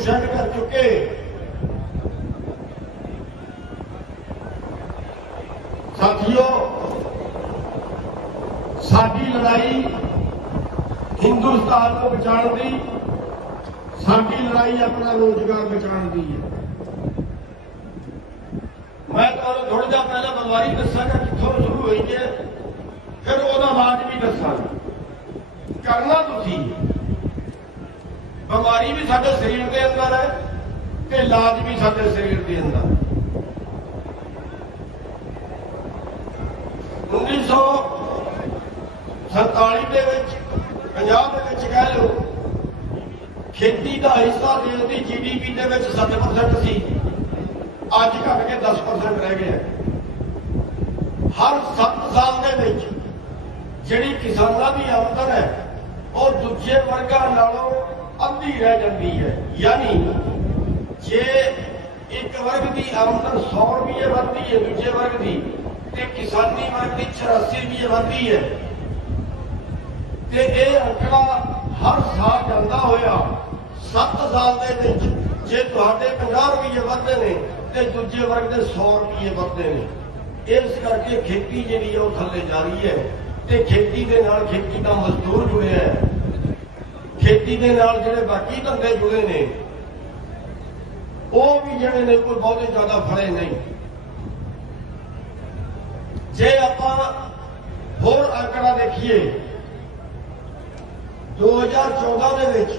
शहीद कर चुके। साथियों, साडी लड़ाई हिंदुस्तान को बचाने की, साडी लड़ाई अपना रोजगार बचाने की है। मैं तुहानूं थोड़ा जिहा पहले बीमारी दसांगा कित्थों शुरू हुई है, फिर उहदा इलाज भी दसांगा। करना तुसीं, बीमारी भी साडे शरीर के अंदर है ते इलाज भी साडे शरीर के अंदर। 1947 ਦੇ ਵਿੱਚ 50 ਦੇ ਵਿੱਚ ਕਹਿ ਲਓ खेती का हिस्सा देश की GDP ਦੇ ਵਿੱਚ 7% ਸੀ, ਅੱਜ ਘਟ ਕੇ 10% रह गया। हर 7 साल ਦੇ ਵਿੱਚ ਜਿਹੜੀ किसानां की आमदन है वो दूजे वर्गां नालों अद्धी रह जाती है। यानी जे एक वर्ग की आमदन 100 रुपये बढ़ती है दूजे वर्ग की, ते किसानी वर्ग की 84 रुपये बढ़ती है। ते यह आंकड़ा हर साल जाता होया 7 साल दे विच जे तुहाडे 50 रुपये बढ़ते हैं तो दूजे वर्ग के 100 रुपये बढ़ते हैं। इस करके खेती जी थले जा रही है। तो खेती के नाल खेती का मजदूर जुड़े है, खेती के नाल जिहड़े बाकी धंधे जुड़े ने वो भी जिहड़े ने कोई बहुत ज्यादा फड़े नहीं। जे आपां होर आंकड़ा देखिए 2014 ਦੇ ਵਿੱਚ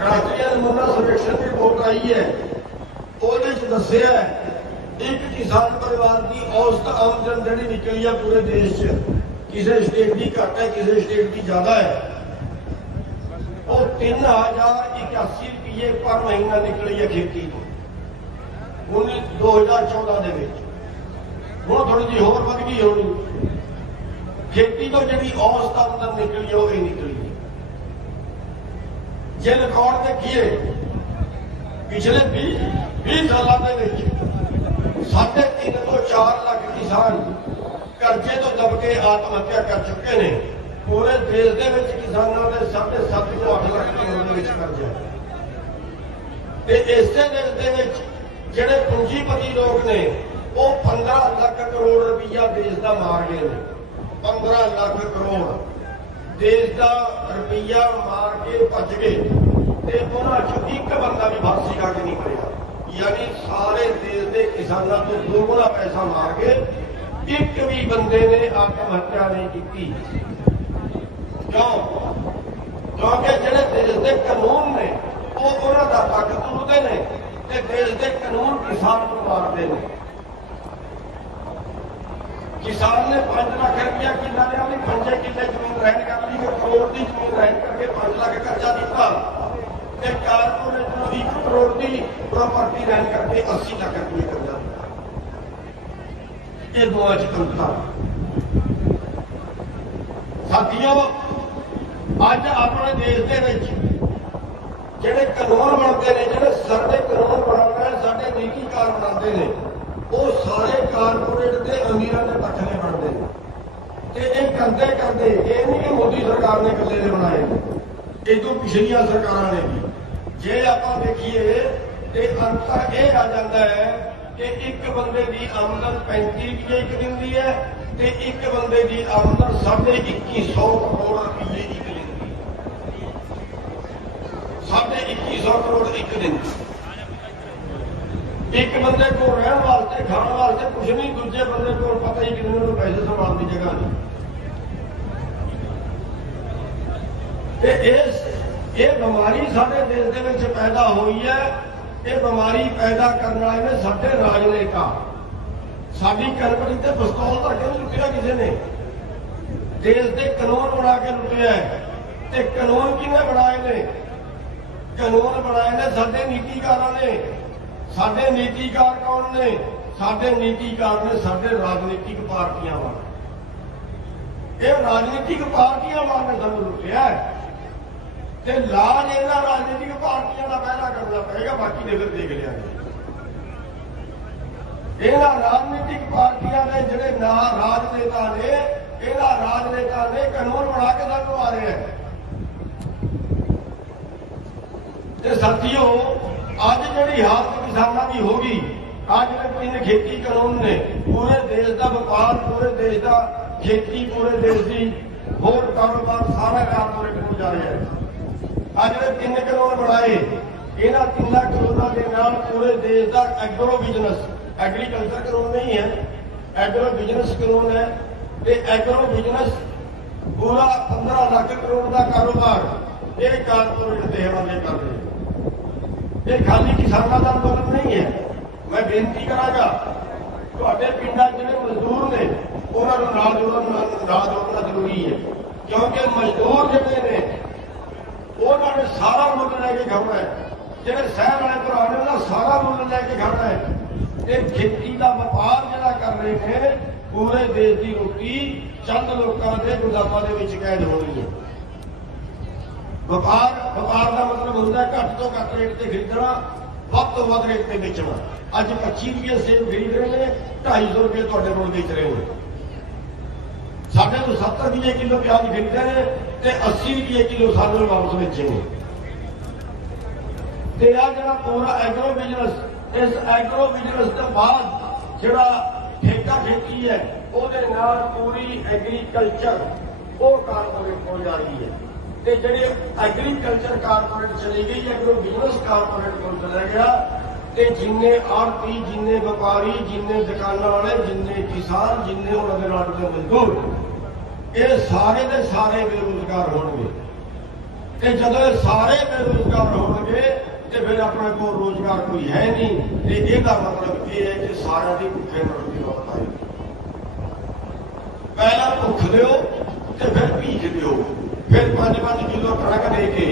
राष्ट्रीय नमूना सर्वेक्षण की रिपोर्ट आई है। ਉਹਦੇ ਚ ਦੱਸਿਆ एक किसान परिवार की औसत आमदन ਜਿਹੜੀ निकली है पूरे देश च, किसी स्टेट की घट है किसी स्टेट की ज्यादा है, वो 3081 रुपये पर महीना निकली है खेती को 2014 ਦੇ ਵਿੱਚ। ਹੁਣ थोड़ी जी होर वध गई होनी, खेती तो जी औसत आमदन निकली है वो ही निकली है। जे रिकॉर्ड देखिए पिछले 20 सालों के 3.5 ਤੋਂ 4 लाख किसान कर्जे तो दब के आत्महत्या कर चुके हैं। पूरे देश के किसानों के 7.5 ਤੋਂ 8 लाख करोड़ कर्जा। इस देश के ਜਿਹੜੇ पूंजीपति लोग ने वो 15 लाख करोड़ रुपया देश का मार गए। 15 लाख करोड़ देश का रुपया मार के भज गए। उन्होंने एक बंदा भी वापसी करके नहीं पड़ेगा। यानी सारे देश के किसानों को दोगुना पैसा मार के एक भी बंदे ने आत्महत्या नहीं की। क्यों? क्योंकि जिहड़े देश के कानून ने वो उन्होंने हक तोड़ते हैं, देश के कानून किसान को मारते हैं। किसान ने 5 लाख रुपया किला लिया, 5 किले जमीन रहन कर ली, करोड़ की जमीन रहन करके 5 लाख कर्जा दिता। कारपोरेट को 1 करोड़ की प्रॉपर्टी रहन करके 80 लाख रुपये कर्जा दिता। ये दोवां च अंतर। साथियों, अज अपने देश के जिहड़े कानून बनते हैं, जिहड़े साडे कानून बनाने साडे नीतिकार बनाते हैं, वो सारे कारपोरेट के अमीरां के पक्षले बनते हैं। ये करते करते ये नहीं कि मोदी सरकार ने कल्ले ने बनाए, ये तो पिछलियां सरकारां ने भी। जे आपां देखिए तो अंतर यह आ जाता है कि एक बंदे की आमदन 35 रुपये एक दिन की है, तो एक बंदे की आमदन 2150 करोड़ रुपये एक दिन की। 2150 करोड़ एक दिन। एक बंदे को रहने वास्ते खाने वास्ते कुछ नहीं, दूजे बंदे को पता ही कितने को पैसे संभालने की जगह नहीं। ये बीमारी साडे देश के विच पैदा हुई है। ये बीमारी पैदा करने वाले ने साडे राजनेता, साडी कंपनी ते पिस्तौल धर के लुटिया किसी ने, देश के कानून बना के लुटिया है। ते कानून किने बनाए ने? कानून बनाए ने साडे नीतिकारां ने। साडे नीतिकार कौन ने? साडे नीतिकार ने साडे राजनीतिक पार्टियां वाले। ये राजनीतिक पार्टियां वाले सानू लुटिया है। लाज इन्हां राजनीतिक पार्टियां का पहला करना पड़ेगा, बाकी ने फिर देख लिया। इन्हां राजनीतिक पार्टियां के जिहड़े राजनेता ने, इन्हां राजनेता ने कानून बना के सानू आ रहे हैं। ਤੇ ਸਾਥੀਓ ਅੱਜ ਜਿਹੜੀ ਹਾਲਤ ਕਿਸਾਨਾਂ ਦੀ ਹੋ ਗਈ, ਅੱਜ ਦੇ ਤਿੰਨ ਖੇਤੀ ਕਾਨੂੰਨ ਨੇ ਪੂਰੇ ਦੇਸ਼ ਦਾ ਵਪਾਰ, ਪੂਰੇ ਦੇਸ਼ ਦਾ ਖੇਤੀ, ਪੂਰੇ ਦੇਸ਼ ਦੀ ਹੋਰ ਕਾਰੋਬਾਰ ਸਾਰਾ ਕਾਰਪੋਰੇਟ ਨੂੰ ਜਾ ਰਿਹਾ ਹੈ। ਅੱਜ ਦੇ ਤਿੰਨ ਕਾਨੂੰਨ ਬਣਾਏ, ਇਹਨਾਂ ਤਿੰਨਾਂ ਕਾਨੂੰਨਾਂ ਦੇ ਨਾਲ ਪੂਰੇ ਦੇਸ਼ ਦਾ ਐਗਰੋ ਬਿਜ਼ਨਸ, ਐਗਰੀਕਲਚਰ ਕਾਨੂੰਨ ਨਹੀਂ ਹੈ, ਐਗਰੋ ਬਿਜ਼ਨਸ ਕਾਨੂੰਨ ਹੈ। ਤੇ ਐਗਰੋ ਬਿਜ਼ਨਸ ਪੂਰਾ 15 ਲੱਖ ਕਰੋੜ ਦਾ ਕਾਰੋਬਾਰ ਇਹ ਕਾਰਪੋਰੇਟ ਦੇ ਹਵਾਲੇ ਕਰ ਰਹੇ। ਇਹ ਖਾਲੀ ਕਿਸਾਨਾਂ ਦਾ ਅੰਦੋਲਨ ਨਹੀਂ ਹੈ। ਮੈਂ ਬੇਨਤੀ ਕਰਾਂਗਾ ਤੁਹਾਡੇ ਪਿੰਡਾਂ ਜਿਹੜੇ ਮਜ਼ਦੂਰ ਨੇ ਉਹਨਾਂ ਨੂੰ ਨਾਲ ਜੋੜਨਾ ਜ਼ਰੂਰੀ ਹੈ, ਕਿਉਂਕਿ ਮਜ਼ਦੂਰ ਜਿਹੜੇ ਨੇ ਉਹਨਾਂ ਨੇ ਸਾਰਾ ਮੁੱਲ ਲੈ ਕੇ ਖੜਨਾ ਹੈ। ਜਿਹੜੇ ਸ਼ਹਿਰ ਵਾਲੇ ਭਰਾ ਨੇ ਉਹਨਾਂ ਸਾਰਾ ਮੁੱਲ ਲੈ ਕੇ ਖੜਨਾ ਹੈ। ਇਹ ਖੇਤੀ ਦਾ ਵਪਾਰ ਜਿਹੜਾ ਕਰ ਰਹੇ ਨੇ, ਪੂਰੇ ਦੇਸ਼ ਦੀ ਰੋਟੀ ਚੰਦ ਲੋਕਾਂ ਦੇ ਗੁਦਾਮਾਂ ਦੇ ਵਿੱਚ ਕੈਦ ਹੋਣੀ ਹੈ। ਵਪਾਰ ਦਾ ਮਤਲਬ ਹੁੰਦਾ ਘੱਟ ਤੋਂ ਘੱਟ ਰੇਟ ਤੇ ਖਰੀਦਣਾ, ਵੱਧ ਤੋਂ ਵੱਧ ਰੇਟ ਤੇ ਵੇਚਣਾ। ਅੱਜ 25 ਰੁਪਏ ਸੇਬ ਖਰੀਦ ਰਹੇ ਨੇ, 250 ਰੁਪਏ ਤੁਹਾਡੇ ਕੋਲ ਵੇਚ ਰਹੇ ਨੇ। ਸਾਡੇ ਤੋਂ 70 ਰੁਪਏ ਕਿਲੋ ਪਿਆਜ਼ ਖਰੀਦਦੇ ਨੇ ਤੇ 80 ਰੁਪਏ ਕਿਲੋ ਸਾਨੂੰ ਵਾਪਸ ਵੇਚੇਗੇ। ਤੇ ਆ ਜਿਹੜਾ ਪੂਰਾ ਐਗਰੋ ਬਿਜ਼ਨਸ, ਇਸ ਐਗਰੋ ਬਿਜ਼ਨਸ ਤੋਂ ਬਾਅਦ ਜਿਹੜਾ ਠੇਕਾ ਖੇਤੀ ਹੈ ਉਹਦੇ ਨਾਲ ਪੂਰੀ ਐਗਰੀਕਲਚਰ ਉਹ ਕਾਰਪੋਰੇਟ ਕੋਲ ਜਾ ਰਹੀ ਹੈ। ਤੇ ਜਿਹੜੇ ਐਗਰੀਕਲਚਰ ਕਾਰਪੋਰੇਟ ਚਲੀ ਗਈ, ਐਗਰੋ ਬਿਜ਼ਨਸ ਕਾਰਪੋਰੇਟ ਕੋਲ ਚਲਾ ਗਿਆ। ਤੇ ਜਿੰਨੇ ਆੜਤੀ, ਜਿੰਨੇ ਵਪਾਰੀ, ਜਿੰਨੇ ਦੁਕਾਨਾਂ ਵਾਲੇ, ਜਿੰਨੇ ਕਿਸਾਨ, ਜਿੰਨੇ ਉਹਨਾਂ ਦੇ ਨਾਲ ਦੇ ਮਜ਼ਦੂਰ, ਇਹ ਸਾਰੇ ਦੇ ਸਾਰੇ ਬੇਰੁਜ਼ਗਾਰ ਹੋਣਗੇ। ਤੇ ਜਦੋਂ ਇਹ ਸਾਰੇ ਬੇਰੁਜ਼ਗਾਰ ਹੋਣਗੇ ਤੇ ਫਿਰ ਆਪਣੇ ਕੋਲ ਰੋਜ਼ਗਾਰ ਕੋਈ ਹੈ ਨਹੀਂ। ਤੇ ਇਹਦਾ ਮਤਲਬ ਇਹ ਹੈ ਕਿ ਸਾਰਿਆਂ ਦੀ ਭੁੱਖੇ ਮਰਨ ਦੀ ਨੌਬਤ ਆਈ। ਪਹਿਲਾਂ ਭੁੱਖ ਦਿਓ ਤੇ ਫਿਰ ਭੀਖ ਦਿਓ, ਫਿਰ 5-5 ਕਿਲੋ ਕਣਕ ਦੇ ਕੇ,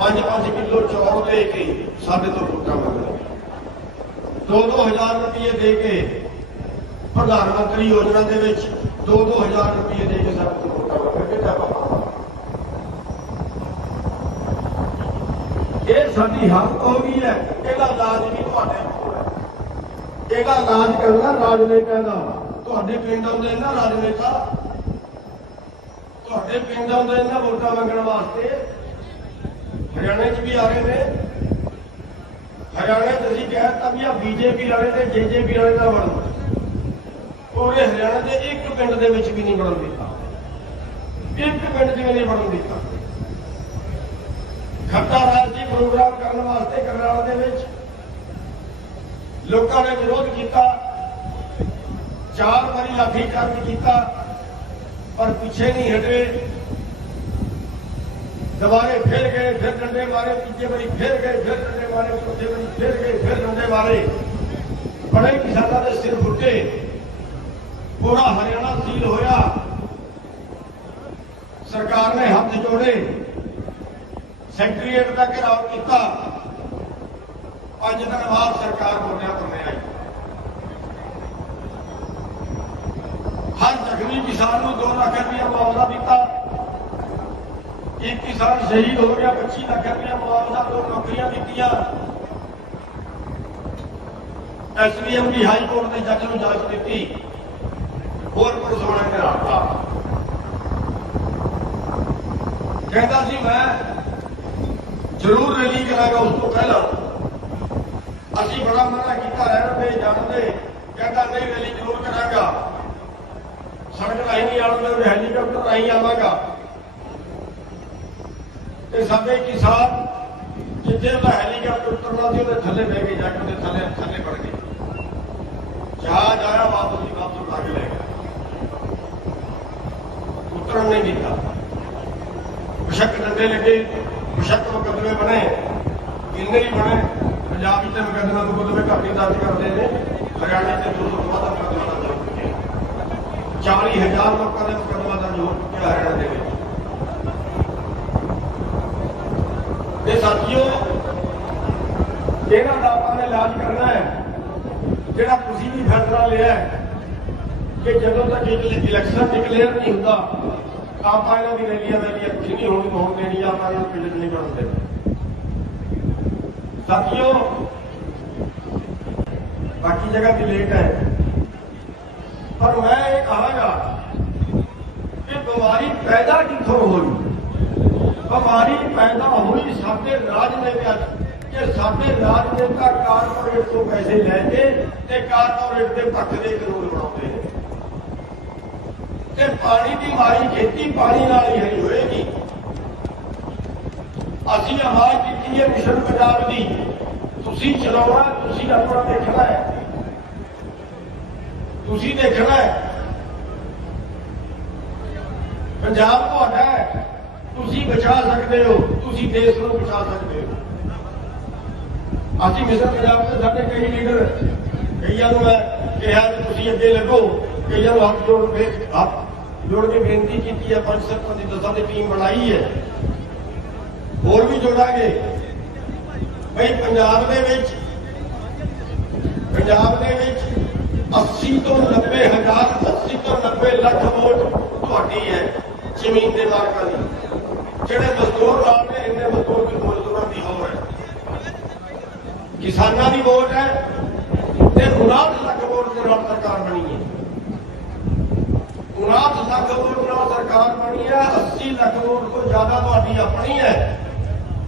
5-5 ਕਿਲੋ ਚੌਲ ਦੇ ਕੇ ਸਾਡੇ ਤੋਂ ਵੋਟਾਂ ਮੰਗੋ। 2-2 ਹਜ਼ਾਰ ਰੁਪਏ ਦੇ ਕੇ ਪ੍ਰਧਾਨ ਮੰਤਰੀ ਯੋਜਨਾ ਦੇ ਵਿੱਚ 2-2 ਹਜ਼ਾਰ ਰੁਪਏ ਦੇ ਕੇ ਸਾਡੇ ਤੋਂ ਵੋਟਾਂ ਮੰਗੋ। ਇਹ ਸਾਡੀ ਹਾਲਤ ਹੋ ਗਈ ਹੈ। ਇਹਦਾ ਇਲਾਜ ਵੀ ਤੁਹਾਡੇ ਕੋਲ ਹੈ। ਇਹਦਾ ਇਲਾਜ ਕਰਨਾ ਰਾਜਨੇਤਾ ਦਾ। ਤੁਹਾਡੇ ਪਿੰਡ ਆਉਂਦੇ ਨਾ ਰਾਜਨੇਤਾ, ਤੁਹਾਡੇ ਪਿੰਡ ਆਉਂਦੇ ਨਾ ਵੋਟਾਂ ਮੰਗਣ ਵਾਸਤੇ। ਹਰਿਆਣੇ 'ਚ ਵੀ ਆ ਰਹੇ ਨੇ। ਹਰਿਆਣੇ 'ਚ ਅਸੀਂ ਕਹਿ ਦਿੱਤਾ ਵੀ ਆ ਬੀਜੇਪੀ ਵਾਲੇ ਤੇ ਜੇਜੇਪੀ ਵਾਲੇ ਦਾ ਬਣਨ। ਪੂਰੇ ਹਰਿਆਣੇ ਦੇ ਇੱਕ ਪਿੰਡ ਦੇ ਵਿੱਚ ਵੀ ਨਹੀਂ ਬਣਨ ਦਿੱਤਾ, ਇੱਕ ਪਿੰਡ 'ਚ ਵੀ ਨਹੀਂ ਬਣਨ ਦਿੱਤਾ। ਖੱਟਾ ਰਾਜਸੀ ਪ੍ਰੋਗਰਾਮ ਕਰਨ ਵਾਸਤੇ ਕਰਨਾਲ ਦੇ ਵਿੱਚ ਲੋਕਾਂ ਨੇ ਵਿਰੋਧ ਕੀਤਾ, 4 ਵਾਰੀ ਲਾਠੀਚਾਰਜ ਕੀਤਾ, ਪਰ ਪਿੱਛੇ ਨਹੀਂ ਹਟੇ। ਦੁਬਾਰੇ ਫਿਰ ਗਏ, ਫਿਰ ਡੰਡੇ ਮਾਰੇ, ਤੀਜੇ ਵਾਰੀ ਫਿਰ ਗਏ, ਫਿਰ ਡੰਡੇ ਮਾਰੇ, ਚੌਥੇ ਵਾਰੀ ਫਿਰ ਗਏ, ਫਿਰ ਡੰਡੇ ਮਾਰੇ। ਬੜੇ ਕਿਸਾਨਾਂ ਦੇ ਸਿਰ ਫੁੱਟੇ, ਪੂਰਾ ਹਰਿਆਣਾ ਸੀਲ ਹੋਇਆ। ਸਰਕਾਰ ਨੇ ਹੱਥ ਜੋੜੇ, ਸੈਕਟਰੀਏਟ ਦਾ ਘਿਰਾਓ ਕੀਤਾ। 5 ਦਿਨ ਬਾਅਦ ਸਰਕਾਰ ਮੋਢਿਆਂ ਤੇ ਆਈ। ਹਰ ਜ਼ਖਮੀ ਕਿਸਾਨ ਨੂੰ 2 ਲੱਖ ਰੁਪਇਆ ਮੁਆਵਜ਼ਾ ਦਿੱਤਾ। ਇੱਕ ਕਿਸਾਨ ਸ਼ਹੀਦ ਹੋ ਗਿਆ, 25 ਲੱਖ ਰੁਪਇਆ ਮੁਆਵਜ਼ਾ, 2 ਨੌਕਰੀਆਂ ਦਿੱਤੀਆਂ। ਐਸਡੀਐਮ ਦੀ ਹਾਈ ਕੋਰਟ ਦੇ ਜੱਜ ਨੂੰ ਇਜਾਜ਼ਤ ਦਿੱਤੀ। ਹੋਰ ਪਰਸੋਣਾ ਨੇ ਰਾਤਾ ਕਹਿੰਦਾ ਸੀ ਮੈਂ ਜ਼ਰੂਰ ਰੈਲੀ ਕਰਾਂਗਾ। ਉਸ ਤੋਂ ਪਹਿਲਾਂ ਅਸੀਂ ਬੜਾ ਮਨਾ ਕੀਤਾ, ਰਹਿਣ ਦੇ ਜਾਣਦੇ। ਕਹਿੰਦਾ ਨਹੀਂ ਰੈਲੀ ਜ਼ਰੂਰ ਕਰਾਂਗਾ, ਸੜਕ ਰਾਹੀਂ ਨਹੀਂ ਆਉਂਦਾ, ਹੈਲੀਕਾਪਟਰ ਰਾਹੀਂ ਆਵਾਂਗਾ। ਤੇ ਸਾਡੇ ਕਿਸਾਨ ਜਿੱਥੇ ਉਹਦਾ ਹੈਲੀਕਾਪਟਰ ਉਤਰਨਾ ਸੀ ਉਹਦੇ ਥੱਲੇ ਬਹਿ ਕੇ ਜਾ ਕੇ ਉਹਦੇ ਥੱਲੇ ਵੜ ਗਏ। ਜਹਾਜ਼ ਆਇਆ, ਵਾਪਸ ਲਾ ਕੇ ਲੈ ਗਿਆ, ਉਤਰਨ ਨਹੀਂ ਦਿੱਤਾ। ਬੇਸ਼ੱਕ ਡੰਡੇ ਲੱਗੇ, ਬੇਸ਼ੱਕ ਮੁਕੱਦਮੇ ਬਣੇ, ਕਿੰਨੇ ਹੀ ਬਣੇ। ਪੰਜਾਬ ਵਿੱਚ ਮੁਕੱਦਮੇ ਘੱਟ ਹੀ ਦਰਜ ਕਰਦੇ ਨੇ, ਹਰਿਆਣੇ ਤੇ 200 ਤੋਂ ਵੱਧ ਮੁਕੱਦਮਾ ਦਰਜ ਹੋ ਚੁੱਕੇ। 40,000 ਲੋਕਾਂ ਦੇ ਮੁਕੱਦਮਾ ਦਰਜ ਹੋ ਚੁੱਕਿਆ ਹਰਿਆਣੇ ਦੇ ਵਿੱਚ। ਤੇ ਸਾਥੀਓ, ਇਹਨਾਂ ਦਾ ਆਪਾਂ ਨੇ ਇਲਾਜ ਕਰਨਾ ਹੈ। ਜਿਹੜਾ ਤੁਸੀਂ ਵੀ ਫੈਸਲਾ ਲਿਆ ਕਿ ਜਦੋਂ ਤੱਕ ਇਲੈਕਸ਼ਨ ਡਿਕਲੇਅਰ ਨਹੀਂ ਹੁੰਦਾ ਆਪਾਂ ਇਹਨਾਂ ਦੀ ਰੈਲੀਆਂ ਕੁਝ ਨਹੀਂ ਹੋਣ ਦੇਣੀ, ਆਪਾਂ ਇਹਨਾਂ ਨੂੰ ਪਿੰਡ ਨਹੀਂ ਬਣਨ ਦੇਣਾ। ਸਾਥੀਓ, ਬਾਕੀ ਜਗ੍ਹਾ ਤੇ ਲੇਟ ਹੈ, ਪਰ ਮੈਂ ਇਹ ਕਹਾਂਗਾ ਕਿ ਬਿਮਾਰੀ ਪੈਦਾ ਕਿੱਥੋਂ ਹੋਈ। ਬਿਮਾਰੀ ਪੈਦਾ ਹੋਈ ਸਾਡੇ ਰਾਜ ਦੇ ਵਿੱਚ। कि साडे राजनेता कारपोरेट तो पैसे लैके ते कारपोरेट के पक्ष के कानून बनाते हैं ते पानी की मारी खेती पानी नाल ही हरी होएगी। असीं आवाज दी है मिशन पंजाब की, तुसीं चलाउणा, तुसीं अपना देखना है, तुसीं देखना है। पंजाब तुहाडा है, तुसीं बचा सकते हो, तुसीं देश को बचा सकते हो। असीं मिशन पंजाब के साडे कई लीडर, कईयां नूं मैं कहा कि तुसीं अगे लगो, कईयां नूं हाथ जोड़ के बेनती की है। 5 सरपंच की टीम बनाई है, होर भी जोड़ांगे। भाई पंजाब दे विच 80 तो 90 हज़ार 80 तो 90 लख वोट तुहाडी है जमीन के मालकां दी। जिहड़े मजदूर लाल ने इन्ने मजदूर की मजदूरों की हो है, किसानों की वोट है ते 59 लख वोट के नाल सरकार बनी है। 59 लख वोट नाल सरकार बनी है। 80 लख वोट को ज्यादा तुहाडी अपनी है।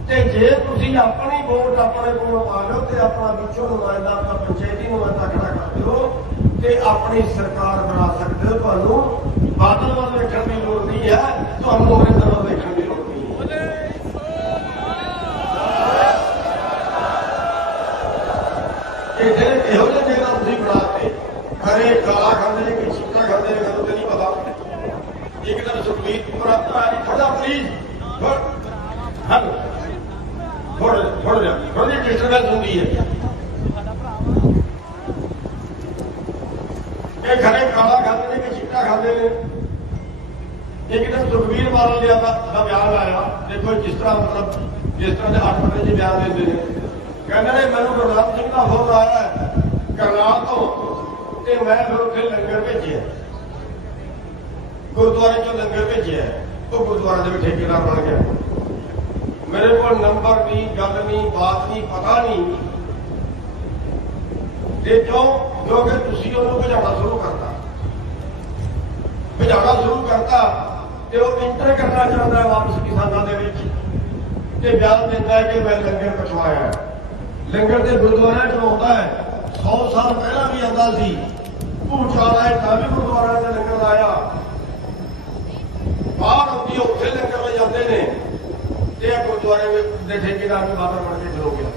ते जे तुसीं अपनी वोट अपने को पा लो ते अपना विचों नुमाइंदा अपना पंचायती नुमाइंदा खड़ा कर दो ते अपनी सरकार बना सकते हो। तुहानूं बादल वाल देखण की लोड़ नहीं है, तुहानूं अमरिंदर वाल देखण की लोड़ नहीं है। इत्थे इहो जिहे नेता तुसीं बनाते, खरे काला खांदे ने कि चिट्टा खांदे ने, मैनूं ते नहीं पता। एक दिन सुखबीर भरा खड़ा प्लीज थोड़ी डिस्टर्बेंस होंगी है। ये खरे काला खाते हैं कि चिट्टा खाते हैं। एक दिन सुखबीर बादल का बयान आया, देखो जिस तरह मतलब जिस तरह के 8 बजे जी बयान देते हैं, कहते मैं गुरनाम सिंह का फोन आया है करनाल तो मैं फिर उत्थे लंगर भेजे, गुरुद्वारे चो लंगर भेजे, तो गुरुद्वारे के ठेकेदार बन गया। मेरे को नंबर नहीं, गल नहीं, बात नहीं, पता नहीं। क्यों? क्योंकि तुसीं उहनूं भजाउणा शुरू करता, ते वो इंटर करना चाहता है वापस किसानों के विच, ते बयान देता है कि मैं लंगर कटवाया है। लंगर तो गुरुद्वारे च आउंदा है, 100 साल पहला भी आंदा सी। भूचाल आए तां भी गुरुद्वारे च लंगर आया, बाहर आउंदी उत्थे लंगर ले जाते हैं। गुरुद्वारे के ठेकेदार को बादल बन के खलो गया।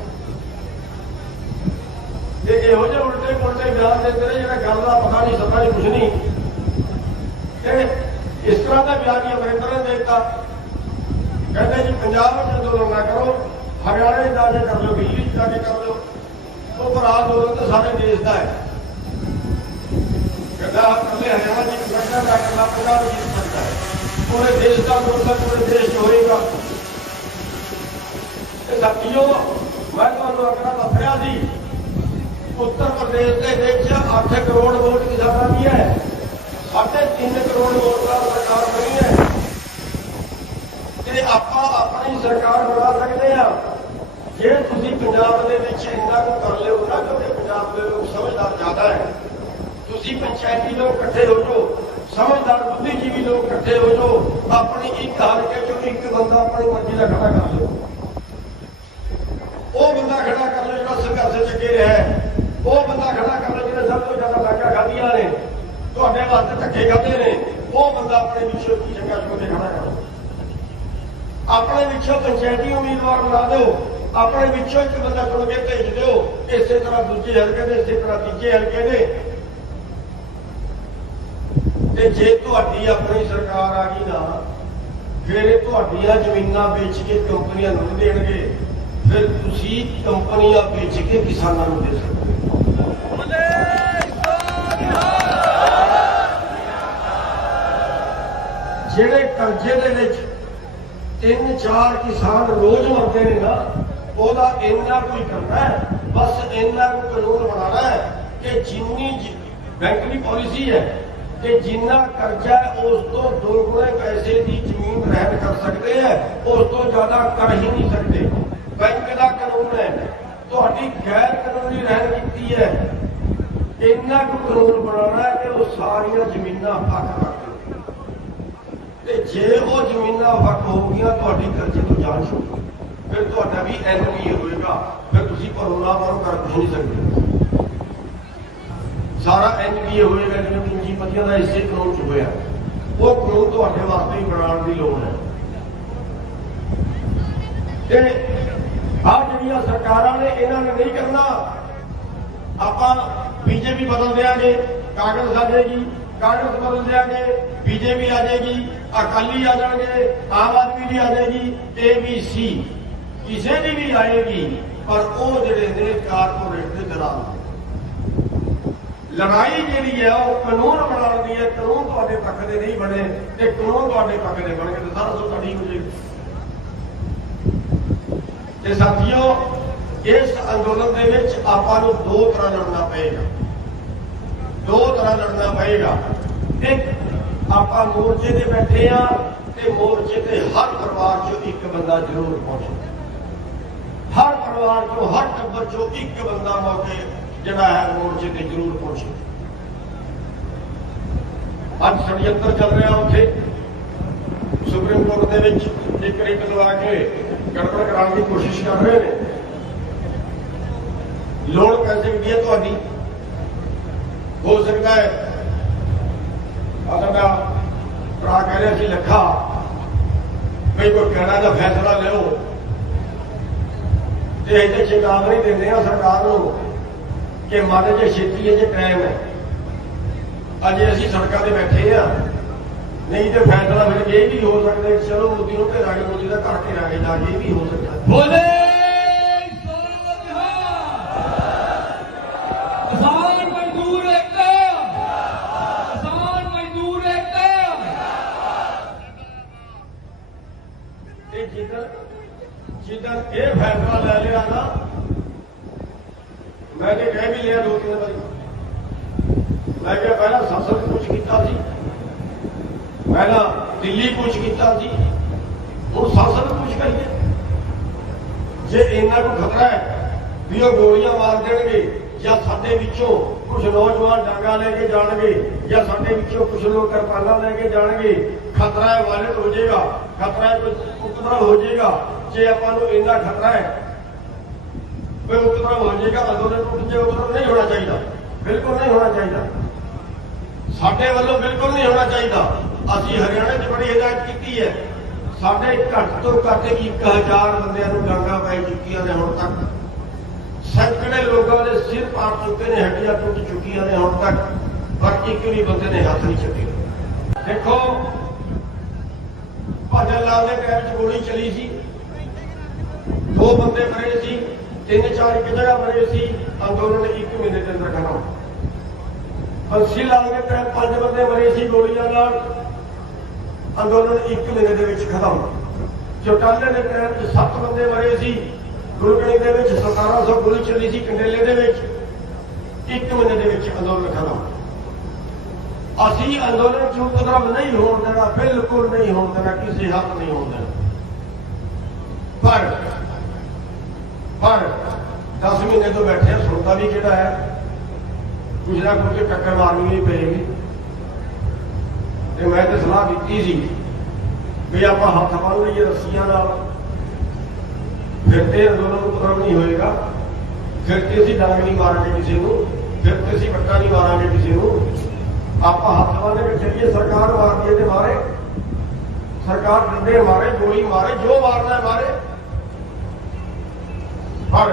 इहो जे उल्टे पुलटे बयान देते रहे, जो गल का पता नहीं, सता नहीं, कुछ नहीं। इस तरह का बयान ही अमरिंदर ने देता, कहते जी पंजाब में अंदोलन ना करो, हरियाणे जाके कर लो, दिल्ली जाके कर लो, तो पर आंदोलन तो सारे देश का है। कहता कले हरियाणा की करना का करना, पंजाब जीत सकता है, पूरे देश का आंदोलन पूरे देश में होएगा। साथियों, मैं तुहानूं अगला दस रहा सी, उत्तर प्रदेश के 8 करोड़ वोट किसानों की है, 3.5 करोड़ वोट का सरकार बनी है। आपां अपनी सरकार बना सकते हैं जे तुसीं पंजाब दे विच इन्ना कुछ कर लिओ ना, क्योंकि पंजाब के लोग समझदार ज्यादा है। तुसीं पंचायती लोग इकट्ठे हो जाओ, समझदार बुद्धिजीवी लोग इकट्ठे हो जाओ, अपनी एक हल्के चो एक बंदा अपनी मर्जी का खड़ा कर लो, वो बंदा खड़ा कर लो जो संघर्ष चके रहा है, वो बंदा खड़ा कर लो जिन्हें सब तो ज्यादा लागा खादियां ने, तुहाडे वास्ते धक्के खाते ने, वो बंदा अपने पिछों चंगा चुन के खड़ा करो। अपने पिछों पंचायती उम्मीदवार बना दो, अपने पिछों एक बंदा चुन के भेज दो, इसे तरह दूजे हल्के ने, इसे तरह तीजे हल्के ने। जे तुहाडी अपनी सरकार आ गई ना, फिर तुहाडियां जमीनां बेच के कंपनियां नूं देणगे, फिर तुसीं कंपनियां बेच के किसानों को दे सकते हो। जिहड़े कर्जे दे विच 3-4 किसान रोज मरते हैं ना, ओदा इन्ना कोई करना है, बस इन्ना को कानून बनाना है कि जिन्नी बैंक की पॉलिसी है कि जिन्ना कर्जा है उस तो 2 गुणे पैसे की जमीन रहन कर सकते हैं, उस तो ज्यादा कर ही नहीं सकते। बैंक का कानून है, तुहाडी गैर कानूनी रहन की है, इन्ना को कानून बनाना है कि वो सारिया जमीनां हक कर दे। जे वो जमीनां वक हो गई, तुहाडी कर्जे तो जान छुट। फिर तुहाडा भी NPA होएगा, फिर तुसीं भरो ना भरो कर कुछ नहीं सकते। सारा NPA होएगा जिवें पूंजीपतियों का इसे कानून च होया, वो कानून तुहाडे वास्ते ही बनाउण दी लोड़ है। ते आ जिहड़ियां सरकारां ने इन्हां ने नहीं करना, आपां BJP बदल देंगे, कांग्रेस आ जाएगी, कांग्रेस बदल देंगे, BJP आ जाएगी, अकाली आ जाएंगे, आम आदमी भी आ जाएगी, ABC किसी की भी आएगी, पर वो जिहड़े ने कारपोरेट के दलाल। लड़ाई जिहड़ी है वो कानून बनाने की है, कानून तुहाडे पक्ष दे नहीं बने ते कानून तुहाडे पक्ष दे बन गए तो सारा कुछ ठीक हो जाएगा। ते साथियों, इस अंदोलन दे विच आपां नूं दो तरह लड़ना पएगा, दो तरह लड़ना पएगा। एक आपां मोर्चे ते बैठे आ ते मोर्चे ते हर परिवार चों एक बंदा जरूर पहुंचे, हर परिवार चो हर टब्बर चो एक बंदा मौके जिहड़ा है मोर्चे ते जरूर पहुंचे। अज षडयंत्र चल रहा उत्थे सुप्रीम कोर्ट दे विच एक रिट लगा के गड़बड़ कराने की कोशिश कर रहे हैं। लोड़ पैसे की है तुहाडी, हो सकता है साडा भरा कह रहा सी लखा भाई कोई कहना का फैसला लो, इतने चेतावनी देने सरकार को कि मारे जो छेती है जो टाइम है, अजे असी सड़कों पर बैठे हैं, नहीं तो फैसला फिर ये भी हो सकता है चलो मोदी को घेरा के मोदी का घर घेरा के जाके ये भी हो सकता है। बोले किसान मजदूर एकता, किसान मजदूर एकता। जिधर ये फैसला ले लिया ना, मैंने कह भी लिया 2-3 बार, मैं क्या पहला संसद कुछ किया, पहला दिल्ली कुछ किया, हूँ संसद कुछ करिए। जे इन्ना को खतरा है भी वो गोलियां मार देंगे या साडे विचों कुछ नौजवान डांगा लेके जाएंगे या साडे विचों कुछ लोग किरपाना लेके जाएंगे, खतरा है वायलेंट हो जाएगा, खतरा है कोई उपद्रव हो जाएगा। जे आपां नूं इन्ना खतरा है कोई उपद्रव हो जाएगा, आंदोलन टूट जाए, उपद्रव नहीं होना चाहिए, बिल्कुल नहीं होना चाहिए, साडे वालों बिल्कुल नहीं होना चाहिए। असीं हरियाणा च बड़ी हिदायत की है, साडे घट तो घट 1000 बंदियां नूं डांगा पै चुकियां ने हुण तक, सैकड़े लोगों के सिर पाट चुके ने, हड्डियां टूट चुकियां ने हुण तक, पर एक भी बंदे ने हाथ नहीं चुके। देखो भजन लाल के टाइम च गोली चली सी, 2 बंदे मरे सी, 3-4 एक जगह मरे सी, अंदोलन 1 महीने के अंदर खत्म। बंसी लाल के टाइम 5 बंदे मरे सी गोलियां नाल, अंदोलन 1 महीने के विच खत्म। चौटाले के टाइम 7 बंदे मरे सी, गुरगणी के विच 1700 गोली चली सी, कंडेले के विच 1 महीने के विच अंदोलन खत्म। असी अंदोलन च उपद्रव नहीं होने देना, बिल्कुल नहीं होने देना, किसी हद नहीं होने देना। पर 10 महीने तो बैठे हैं, सुनता भी किहड़ा है, कुछ ना कुछ टक्कर मारनी ही पेगी। मैं तो सलाह दी सी भी आप हाथ बन लीए रस्सियां नाल, फिर तो अंदोलन उपद्रव नहीं होएगा, फिर तो असीं डंग नहीं मारांगे किसी को, फिर तो असीं वट्टा नहीं मारांगे किसी को। आप हाथ बन के चलिए, सरकार मारती है तो मारे, सरकार डंडे मारे, गोली मारे, जो मारना है मारे, पर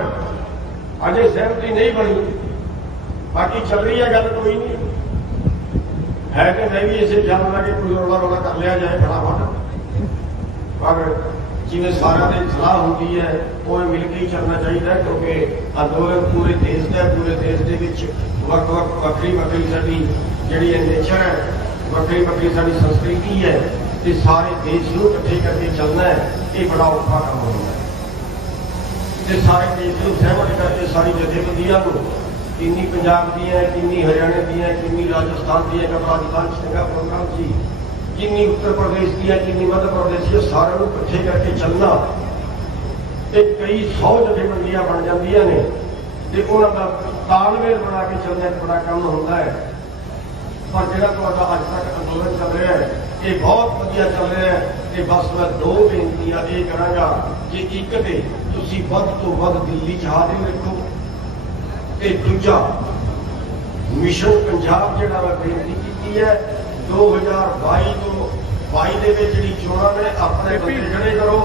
अजे सहमति नहीं बनी। बाकी चल रही है गल, कोई नहीं है कि मैं भी इसे जानना कि कोई रौला रौला कर लिया जाए फटाफट, पर जिवें सारा दिन सलाह होती है वो मिल के ही चलना चाहिए, क्योंकि अंदोलन पूरे देश का, पूरे देश के विच वक्-वक् वक्री साडी जिहड़ी नेचर है, वक्री साडी संस्कृति है, ते सारे देश को इकट्ठे करके चलना है, ये बड़ा औखा काम होता है। ते सारे देश को सहमत करके सारी जथेबंदियां को, किन्नी पंजाब दी है, किन्नी हरियाणा दी है, किन्नी राजस्थान दी है, राजस्थान चंगा प्रोग्राम सी, किन्नी उत्तर प्रदेश की है, किन्नी मध्य प्रदेश की, सारे को इकट्ठे करके चलना। कई 100 जथेबंदियां बन जांदियां ने, ते उन्हां दा तालमेल बना के चलना एक बड़ा काम होता है। पर जिहड़ा तुहाडा अज तक अंदोलन चल रहा है, ये बहुत वधिया चल रहा है। ਤੇ ਬਸ ਮੈਂ ਦੋ ਬੇਨਤੀਆਂ ਇਹ ਕਰਾਂਗਾ ਕਿ ਇੱਕ ਤੇ ਤੁਸੀਂ ਵੱਧ ਤੋਂ ਵੱਧ ਦਿੱਲੀ 'ਚ ਹਾਜ਼ਰੀ ਰੱਖੋ ਤੇ ਦੂਜਾ ਮਿਸ਼ਨ ਪੰਜਾਬ ਜਿਹੜਾ ਮੈਂ ਬੇਨਤੀ ਕੀਤੀ ਹੈ 2022 ਤੋਂ 22 ਦੇ ਵਿੱਚ ਜਿਹੜੀ ਚੋਣਾਂ ਨੇ ਆਪਣੇ ਬੰਦੇ ਖੜੇ ਕਰੋ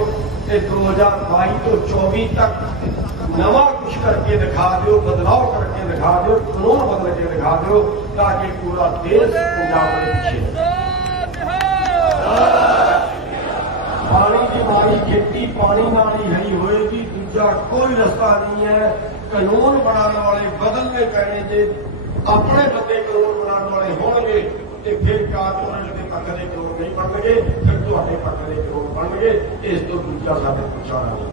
ਤੇ 2022 ਤੋਂ 24 ਤੱਕ ਨਵਾਂ ਕੁਝ ਕਰਕੇ ਦਿਖਾ ਦਿਓ, ਬਦਲਾਅ ਕਰਕੇ ਦਿਖਾ ਦਿਓ, ਕਾਨੂੰਨ ਬਦਲ ਕੇ ਦਿਖਾ ਦਿਓ ਤਾਂ ਕਿ ਪੂਰਾ ਦੇਸ਼ ਪੰਜਾਬ ਦੇ ਪਿੱਛੇ ਪਾਣੀ ਦੀ ਮਾਰੀ ਖੇਤੀ ਪਾਣੀ ਨਾਲ ਹੀ ਹਰੀ ਹੋਏਗੀ। ਦੂਜਾ ਕੋਈ ਰਸਤਾ ਨਹੀਂ ਹੈ। ਕਾਨੂੰਨ ਬਣਾਉਣ ਵਾਲੇ ਬਦਲਨੇ ਪੈਣੇ ਜੇ ਆਪਣੇ ਬੰਦੇ ਕਾਨੂੰਨ ਬਣਾਉਣ ਵਾਲੇ ਹੋਣਗੇ ਤੇ ਫਿਰ ਕਾਨੂੰਨ ਦੇ ਪੱਖ ਦੇ ਕਾਨੂੰਨ ਨਹੀਂ ਬਣਨਗੇ, ਫਿਰ ਤੁਹਾਡੇ ਪੱਖ ਦੇ ਕਾਨੂੰਨ ਬਣਨਗੇ। ਇਸ ਤੋਂ ਦੂਜਾ ਸਾਡੇ ਪੁੱਛਣਾ ਨਹੀਂ।